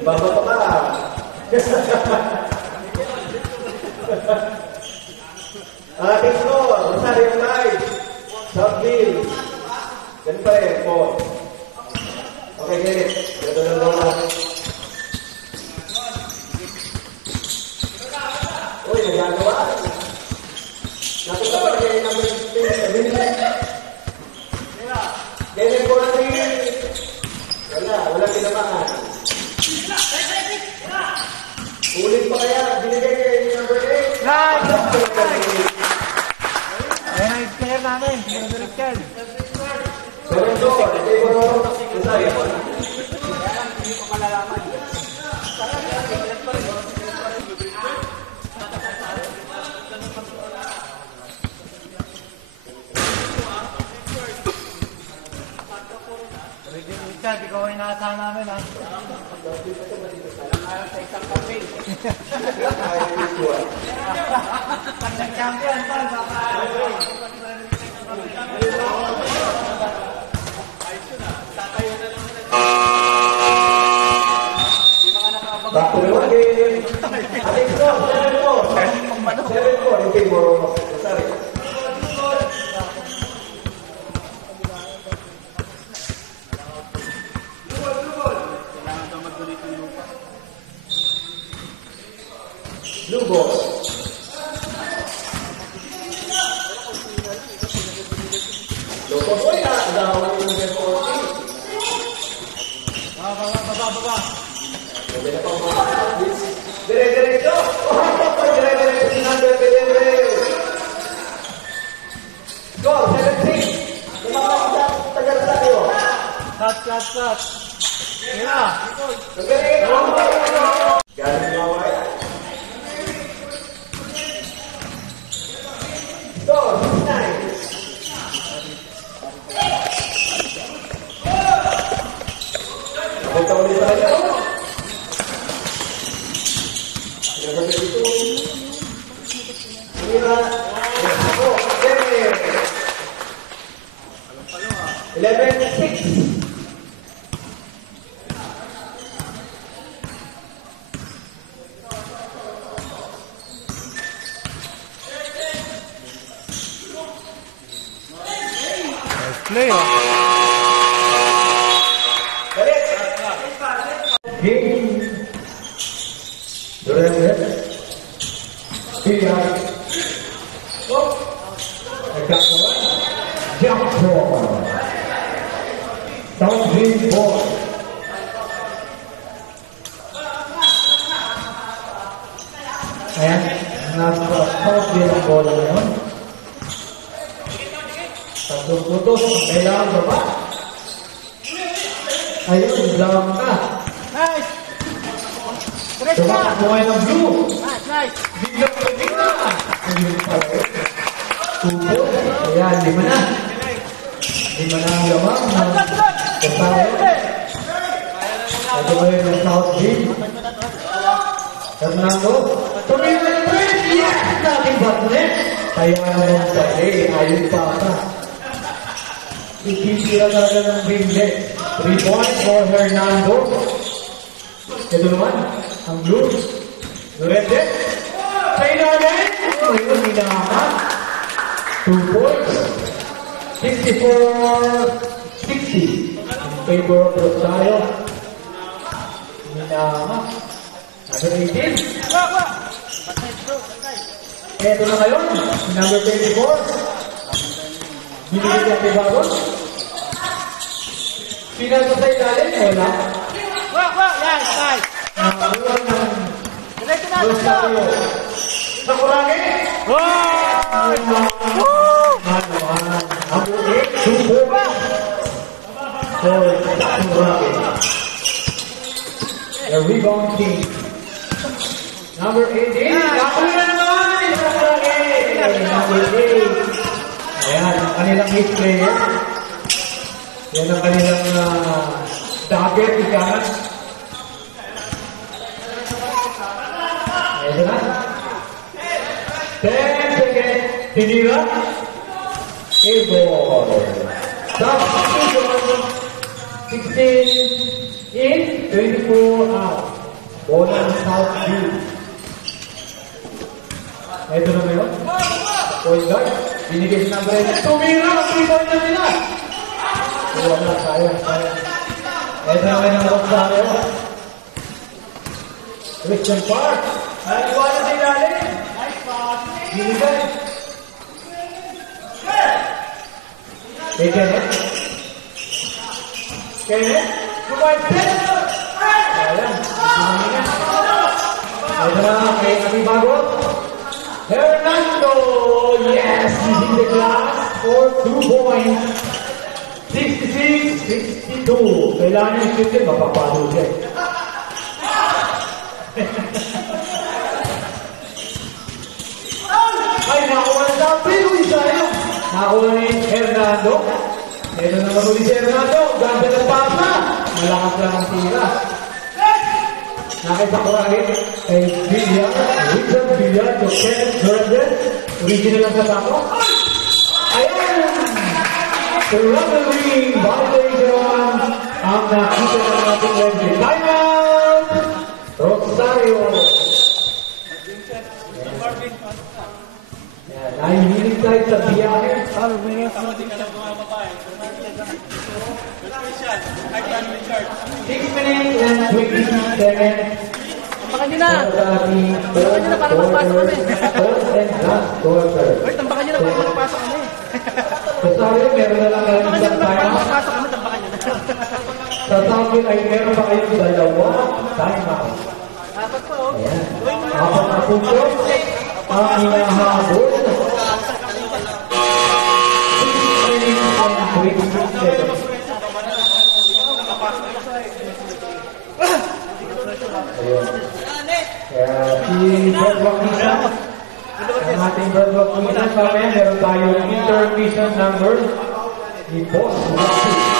Babato ka. Ating score, Rosario Live, Southville. Ganun pa rin, 4. Okay, ganit. Ganito lang lang. Uy, nagagawa. Napunta pa rin yung number 15. Ganit po natin. Wala tinamaan. Ulit pa kaya, binigay kayo yung number 8. Ayan ang player namin, number 10. Serenzo, ito yung Rosario. Hindi ko malalaman. Richard, ikaw ay naasahan namin, ha? Sa isang campaign. Pag nag-champion, tol, baka... Back to the one game. Ating score, 7-4. 7-4 in favor of Rosario. Blue ball. Loko po yan. Dahon yung number 14. Baba. Pwede na pang mga. Dire-diretso. Dire-diretso si number 11. Score, 7-6. Lumakang tagal sa tayo. Cut. Mira. Nagaling. Galing mga wala. Score, 6-9. Punta ulit sa kanya. Pinagabit ito. Mira. Ako. 11-6. Play, oh. Game. Durante. Pila. Oh. Nagkakawa. Jump ball. Downhill ball. Ayan. Nasa-downhill ball na yun. Tatlong putos. Kailangan baba. Ayun, blawang ka. Nice! Tres na! Tumakbuhay ng blue. Nice! Bigla. Ayun pala. Tubo. Ayan, 5 na. 5 na ang lamang. Rosario. Ito ba yun ang Southville? Fernando. Tumingin na rin. Yes! Nating batnet. Kaya naman sa ayun pa ka. Ikikira talaga ng bingge. 3 points for Fernando. Ito naman, ang blue. Durete. Sa ilalim. Ayun, hinama. 2 points. 64-60. In favor of Rosario. Hinama. Number 18. Ito na ngayon. Number 24. Binigyan niya Bagon. Pinasa sa ilalim, wala. Yes, nice! Nakakuha ng Diretso na! Rosario. Sakuragi. Wow! Manuan. Number 8, 2 points. For Sakuragi. The rebound team. Number 18. Nakakuha na naman. Sakuragi. Number 8. Ayan, ang kanilang hit player. Yan ang kanilang target, ikanan. Ayan na. 10 seconds. Tinira. A-ball. Substitution. 16 in 24 out. Bola ng South View. Ito na ba yun? Point guard. Binigay sa number 8. Tumira ang 3-point na nila. Wala, sayang. Ito na ba yung Rosario? Christian Park. Naliwala sa ilalim. Binigay. Kay Kenneth. Kenneth. Kumapit. Ayan. Binigay. Ito na kay Amibagot. Hernando. Yes. He's in the glass for 2 points. 66-62. Kailangan yung shoot yun. Mapapalo siya. Ay, nakuha na sa pero isa yun. Nakuha ni Hernando. Ito naman ulit si Hernando. Ganda ng pasa. Malakas lang ang tira. Nakita ko rin kay Villar. Richard Villar to Kenneth Jordan. Original lang sa tako. Ayan! Struggling violation ang nakita ng ating referee. Time out! Rosario. Nahihilig tayo sa biyahe. 6 minutes and 26 seconds. Tambakan nyo na! Tambakan nyo na para magpasok kami. Wait, tambakan nyo na para magpasok kami. Rosario, meron na lang kayo Tambakan nyo isang na para time. magpasok kami, tambakan nyo na. Sa Southfield ay meron pa kayong dalawa time out. Dapat po, oh. Ayan. Apat na punto ang hinahabol. 6 minutes and 26 seconds. Ayun. Kaya si Brad Wakisa, ang ating Brad Wakisa, mamaya meron tayong intermission number ni Boss Wakisa.